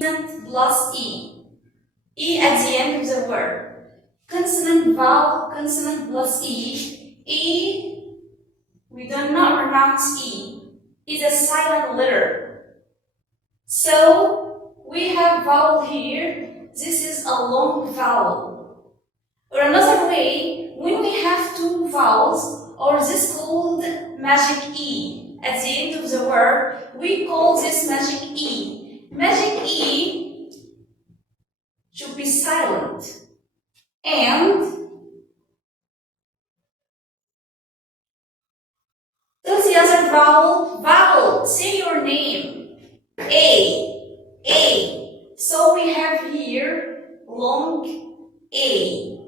consonant plus E. E at the end of the word. Consonant, vowel, consonant plus E. E, we do not pronounce E. It's a silent letter. So, we have vowel here. This is a long vowel. Or another way, when we have two vowels, or this called magic E, at the end of the word, we call this magic E. Magic E should be silent. And what's the other vowel? Vowel. Say your name. A. A. So we have here long A.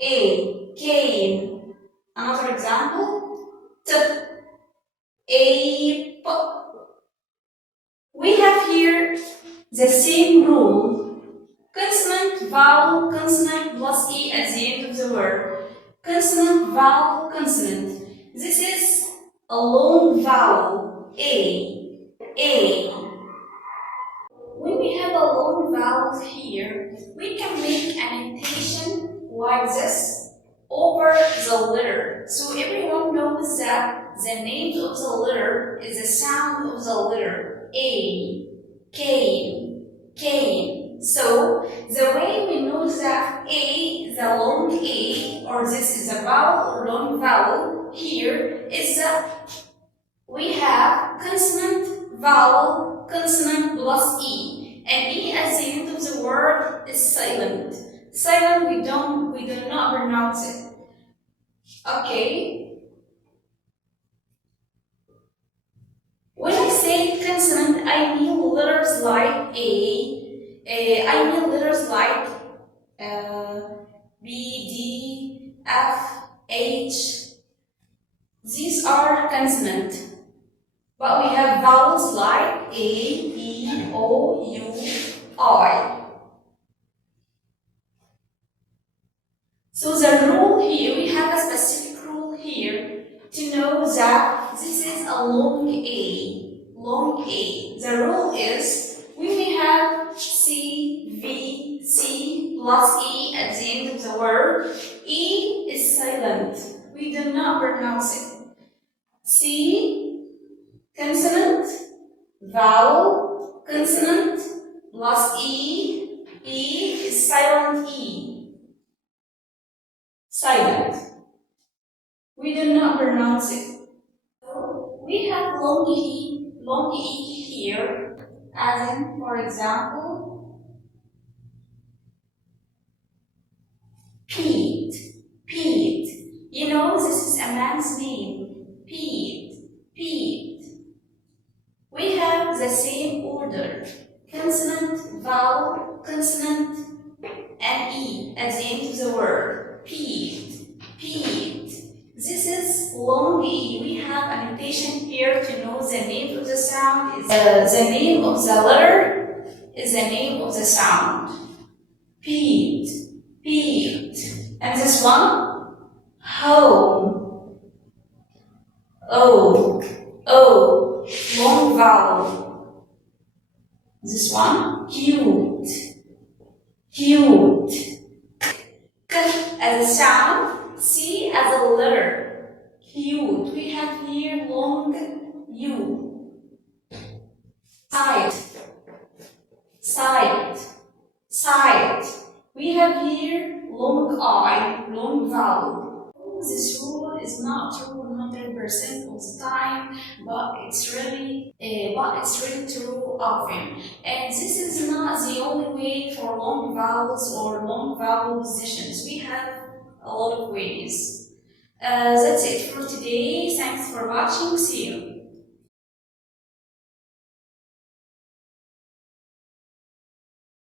A. Cane. Another example. T. A. P. We have here the same rule. Consonant, vowel, consonant plus E at the end of the word. Consonant, vowel, consonant. This is a long vowel. A. A. When we have a long vowel here, we can make an indentation like this over the letter. So everyone knows that the name of the letter is the sound of the letter. A. Cane. Cane. So the way we know that A, the long A, or this is a vowel or long vowel here, is that we have consonant, vowel, consonant plus E. And E at the end of the word is silent. Silent, we do not pronounce it. Okay. When I say consonant, I mean letters like I mean letters like B, D, F, H. These are consonant. But we have vowels like A, E, O, U, I. So the rule here, we have a specific rule here to know that this is a long A. Long A. The rule is when we have C, V, C plus E at the end of the word, E is silent. We do not pronounce it. C, consonant, vowel, consonant, plus E. E is silent E. Silent. We do not pronounce it. So we have long E here, as in, for example, Pete. Pete. You know, this is a man's name. Pete. Pete. We have the same order. Consonant, vowel, consonant, and E at the end of the word. Pete. Pete. This is long E. We have an annotation here to know the name of the sound. The name of the letter is the name of the sound. Pete. Pete. And this one? Home. O. O. Long vowel. This one? Cute. Cute. K as a sound. C as a letter. Cute. We have here long U. Side. Side. Side. We have here long I, long vowel. This rule is not true 100% of the time, but it's really true often. And this is not the only way for long vowels or long vowel positions. We have a lot of ways. That's it for today. Thanks for watching. See you.